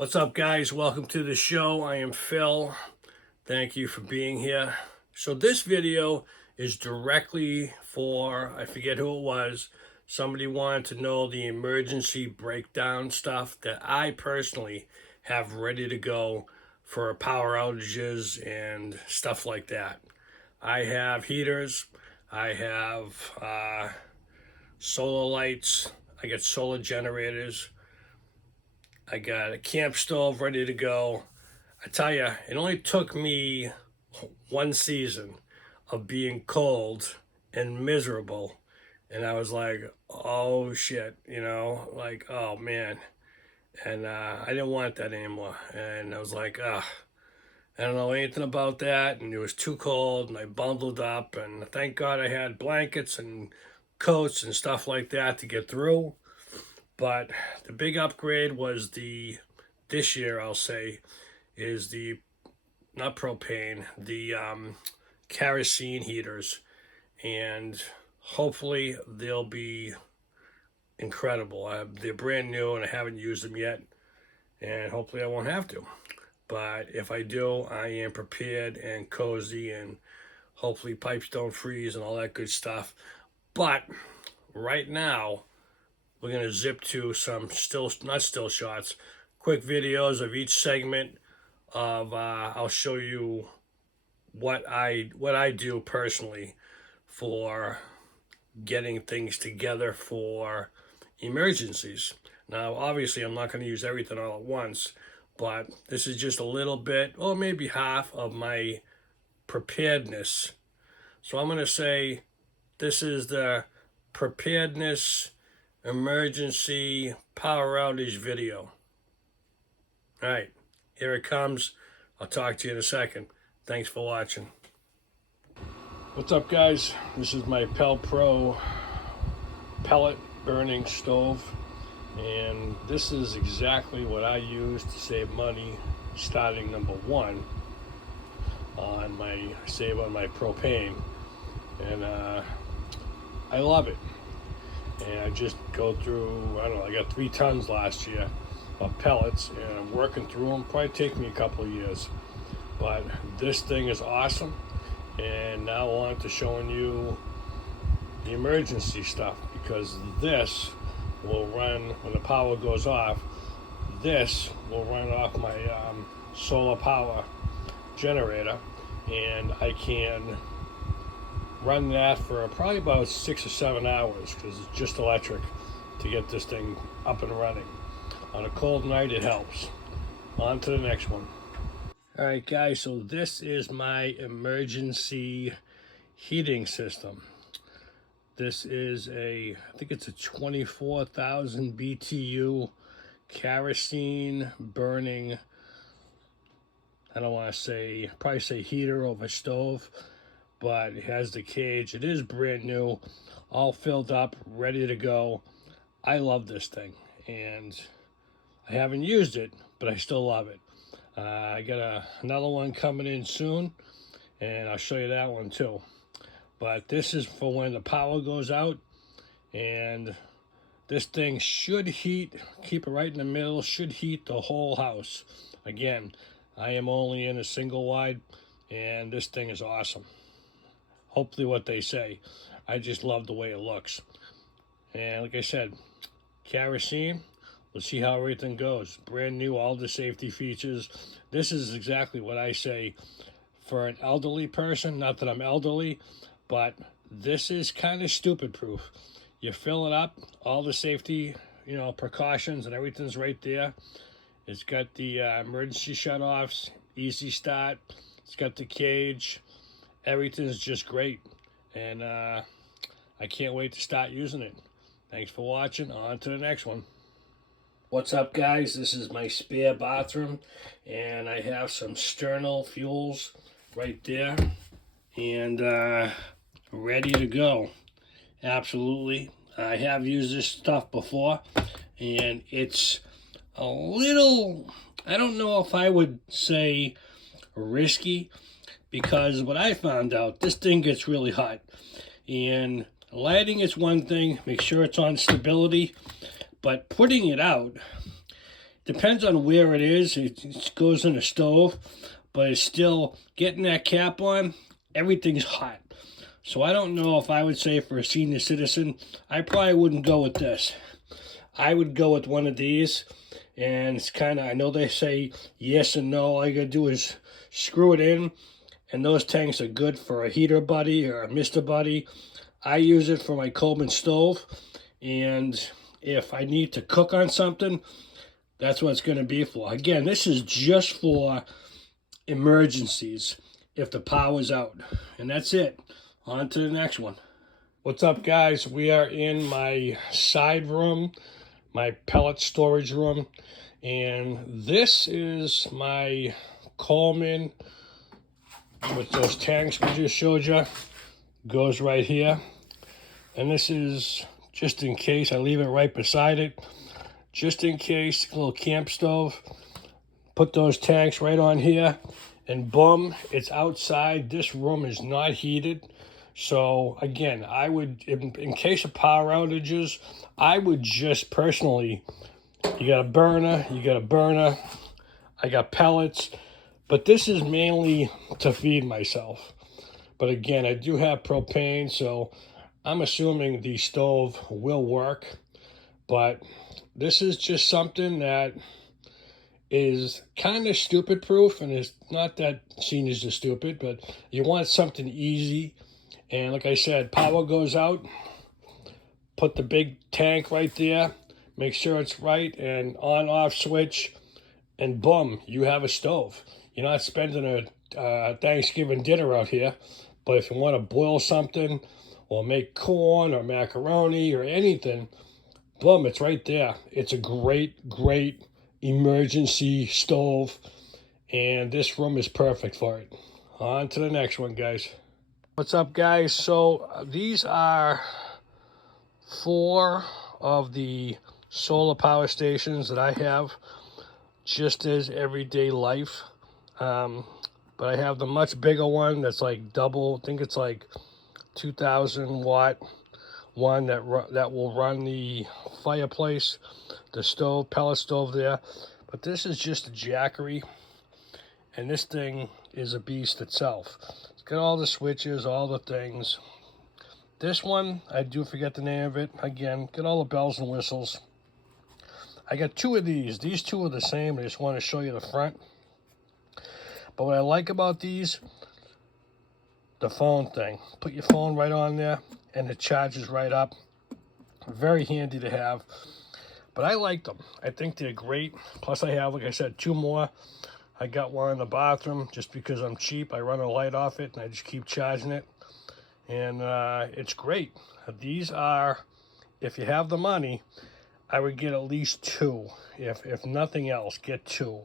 What's up, guys? Welcome to the show. I am Phil. Thank you for being here. So this video is directly for, I forget who it was, somebody wanted to know the emergency breakdown stuff that I personally have ready to go for power outages and stuff like that. I have heaters, I have solar lights, I got solar generators, I got a camp stove ready to go. I tell you, it only took me one season of being cold and miserable. And I was like, oh shit, like, oh man. And I didn't want that anymore. And I was like, I don't know anything about that. And it was too cold and I bundled up. And thank God I had blankets and coats and stuff like that to get through. But the big upgrade was this year I'll say, is the, not propane, the kerosene heaters. And hopefully they'll be incredible. They're brand new and I haven't used them yet. And hopefully I won't have to. But if I do, I am prepared and cozy and hopefully pipes don't freeze and all that good stuff. But right now, we're going to zip to some not still shots, quick videos of each segment of, I'll show you what I do personally for getting things together for emergencies. Now, obviously, I'm not going to use everything all at once, but this is just a little bit, or maybe half of my preparedness. So I'm going to say this is the preparedness emergency power outage video. All right, here it comes. I'll talk to you in a second. Thanks for watching. What's up, guys? This is my Pelpro pellet burning stove, and this is exactly what I use to save money starting number one on my propane, and I love it. And I just go through, I don't know, I got 3 tons last year of pellets, and I'm working through them. Probably take me a couple of years, but this thing is awesome. And now on to showing you the emergency stuff, because this will run when the power goes off. This will run off my solar power generator, and I can run that for probably about 6 or 7 hours, because it's just electric to get this thing up and running. On a cold night, it helps. On to the next one. All right, guys, so this is my emergency heating system. This is I think it's a 24,000 BTU kerosene burning, I don't want to say, probably say heater over stove, but it has the cage. It is brand new, all filled up, ready to go. I love this thing, and I haven't used it, but I still love it. I got another one coming in soon, and I'll show you that one too. But this is for when the power goes out, and this thing should heat, keep it right in the middle, should heat the whole house. Again, I am only in a single wide, and this thing is awesome. Hopefully what they say. I just love the way it looks. And like I said, kerosene, let's see how everything goes. Brand new, all the safety features. This is exactly what I say for an elderly person. Not that I'm elderly, but this is kind of stupid proof. You fill it up, all the safety, precautions and everything's right there. It's got the emergency shutoffs, easy start. It's got the cage. Everything's just great, and I can't wait to start using it. Thanks for watching. On to the next one. What's up, guys? This is my spare bathroom, and I have some Sternal fuels right there, and ready to go. Absolutely. I have used this stuff before, and it's a little, I don't know if I would say risky, because what I found out, this thing gets really hot, and lighting is one thing, make sure it's on stability, but putting it out, depends on where it is. It goes in the stove, but it's still getting that cap on. Everything's hot. So I don't know if I would say for a senior citizen, I probably wouldn't go with this. I would go with one of these. And it's kind of, I know they say yes and no. All you got to do is screw it in. And those tanks are good for a heater buddy or a Mr. Buddy. I use it for my Coleman stove. And if I need to cook on something, that's what it's going to be for. Again, this is just for emergencies if the power's out. And that's it. On to the next one. What's up, guys? We are in my side room, my pellet storage room. And this is my Coleman with those tanks we just showed you. Goes right here. And this is just in case. I leave it right beside it. Just in case, a little camp stove. Put those tanks right on here. And boom, it's outside. This room is not heated. So again, I would, in case of power outages, I would just personally, you got a burner, I got pellets, but this is mainly to feed myself. But again, I do have propane, so I'm assuming the stove will work. But this is just something that is kind of stupid proof, and it's not that seniors are stupid, but you want something easy. And like I said, power goes out, put the big tank right there, make sure it's right, and on-off switch, and boom, you have a stove. You're not spending a Thanksgiving dinner out here, but if you want to boil something or make corn or macaroni or anything, boom, it's right there. It's a great, great emergency stove, and this room is perfect for it. On to the next one, guys. What's up, guys? So these are 4 of the solar power stations that I have just as everyday life. But I have the much bigger one that's like double, I think it's like 2,000 watt one that will run the fireplace, the stove, pellet stove there. But this is just a Jackery, and this thing is a beast itself. It's got all the switches, all the things. This one, I do forget the name of it. Again, got all the bells and whistles. I got 2 of these. These 2 are the same. I just want to show you the front. But what I like about these, the phone thing. Put your phone right on there, and it charges right up. Very handy to have. But I like them. I think they're great. Plus I have, like I said, 2 more. I got one in the bathroom just because I'm cheap. I run a light off it, and I just keep charging it. And it's great. These are, if you have the money, I would get at least 2. If nothing else, get 2.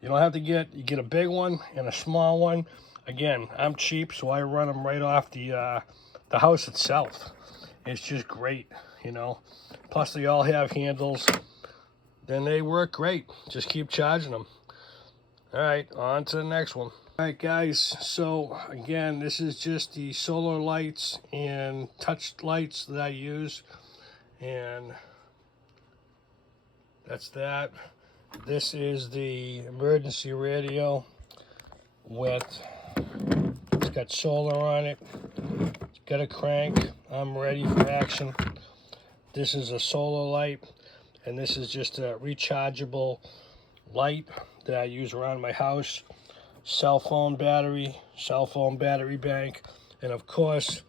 You don't have to you get a big one and a small one. Again, I'm cheap, so I run them right off the house itself. It's just great, you know. Plus, they all have handles. Then they work great. Just keep charging them. All right, on to the next one. All right, guys. So, again, this is just the solar lights and touch lights that I use. And that's that. This is the emergency radio it's got solar on it. It's got a crank. I'm ready for action. This is a solar light, and this is just a rechargeable light that I use around my house. Cell phone battery bank, and of course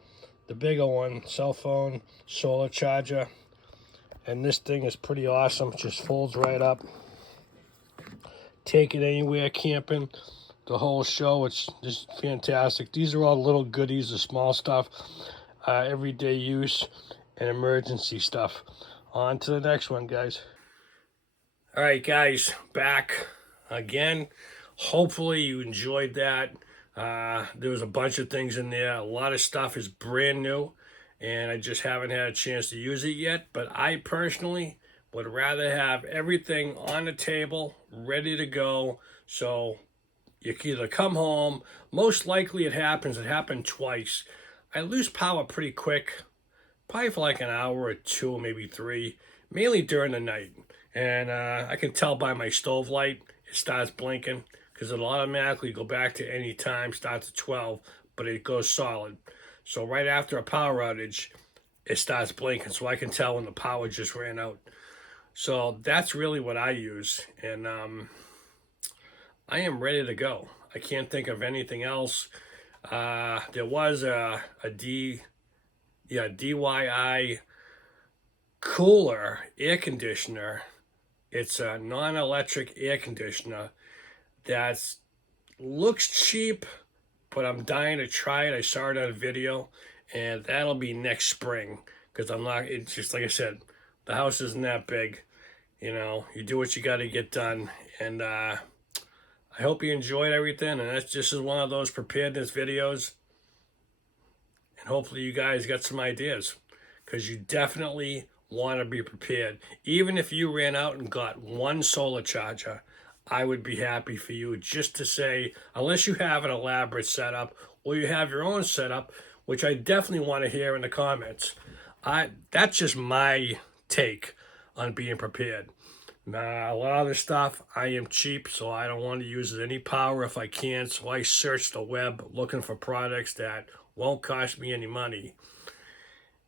the bigger one, cell phone solar charger. And this thing is pretty awesome. It just folds right up. Take it anywhere, camping, the whole show. It's just fantastic. These are all little goodies, the small stuff, everyday use and emergency stuff. On to the next one, guys. All right, guys, back again. Hopefully you enjoyed that. There was a bunch of things in there. A lot of stuff is brand new, and I just haven't had a chance to use it yet. But I personally would rather have everything on the table, ready to go. So you can either come home. Most likely it happened twice. I lose power pretty quick, probably for like an hour or 2, maybe 3, mainly during the night. And I can tell by my stove light, it starts blinking because it'll automatically go back to any time, starts at 12, but it goes solid. So right after a power outage, it starts blinking, so I can tell when the power just ran out. So that's really what I use, and I am ready to go. I can't think of anything else. There was a DYI cooler air conditioner. It's a non-electric air conditioner that looks cheap, but I'm dying to try it. I saw it on a video, and that'll be next spring because I'm not. It's just like I said, the house isn't that big. You know, you do what you got to get done, and I hope you enjoyed everything. And that's just one of those preparedness videos, and hopefully you guys got some ideas because you definitely want to be prepared. Even if you ran out and got one solar charger, I would be happy for you just to say, unless you have an elaborate setup or you have your own setup, which I definitely want to hear in the comments. That's just my take on being prepared. A lot of the stuff, I am cheap, so I don't want to use any power if I can, so I search the web looking for products that won't cost me any money.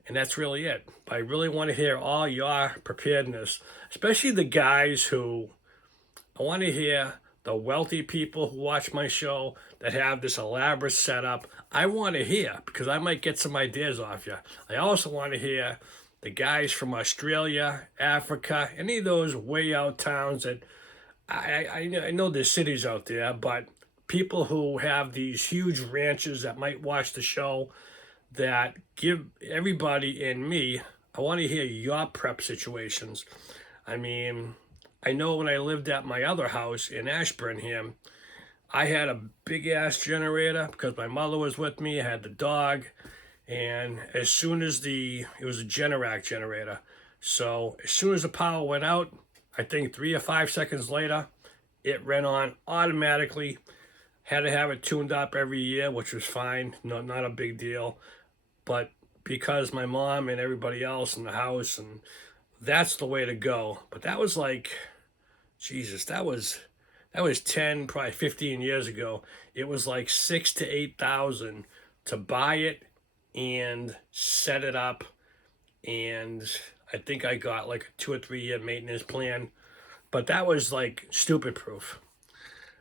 And that's really it. But I really want to hear all your preparedness, especially the guys who, I want to hear the wealthy people who watch my show that have this elaborate setup. I want to hear because I might get some ideas off you. I also want to hear the guys from Australia, Africa, any of those way out towns that I know there's cities out there, but people who have these huge ranches that might watch the show that give everybody and me, I want to hear your prep situations. I mean, I know when I lived at my other house in Ashburnham, I had a big ass generator because my mother was with me. I had the dog, and as soon as it was a Generac generator, so as soon as the power went out, I think 3 or 5 seconds later, it ran on automatically. Had to have it tuned up every year, which was fine, not a big deal. But because my mom and everybody else in the house, and that's the way to go. But that was like, Jesus, that was 10, probably 15 years ago. It was like 6,000 to 8,000 to buy it and set it up. And I think I got like a 2 or 3 year maintenance plan. But that was like stupid proof.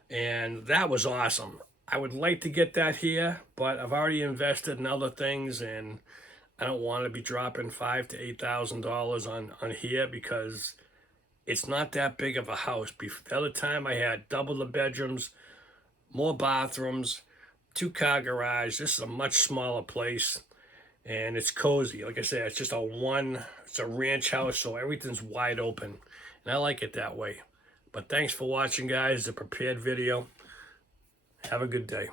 And that was awesome. I would like to get that here, but I've already invested in other things, and I don't want to be dropping $5,000 to $8,000 on here because it's not that big of a house. The other time I had double the bedrooms, more bathrooms, 2-car garage. This is a much smaller place, and it's cozy. Like I said, it's just it's a ranch house, so everything's wide open, and I like it that way. But thanks for watching, guys, the prepared video. Have a good day.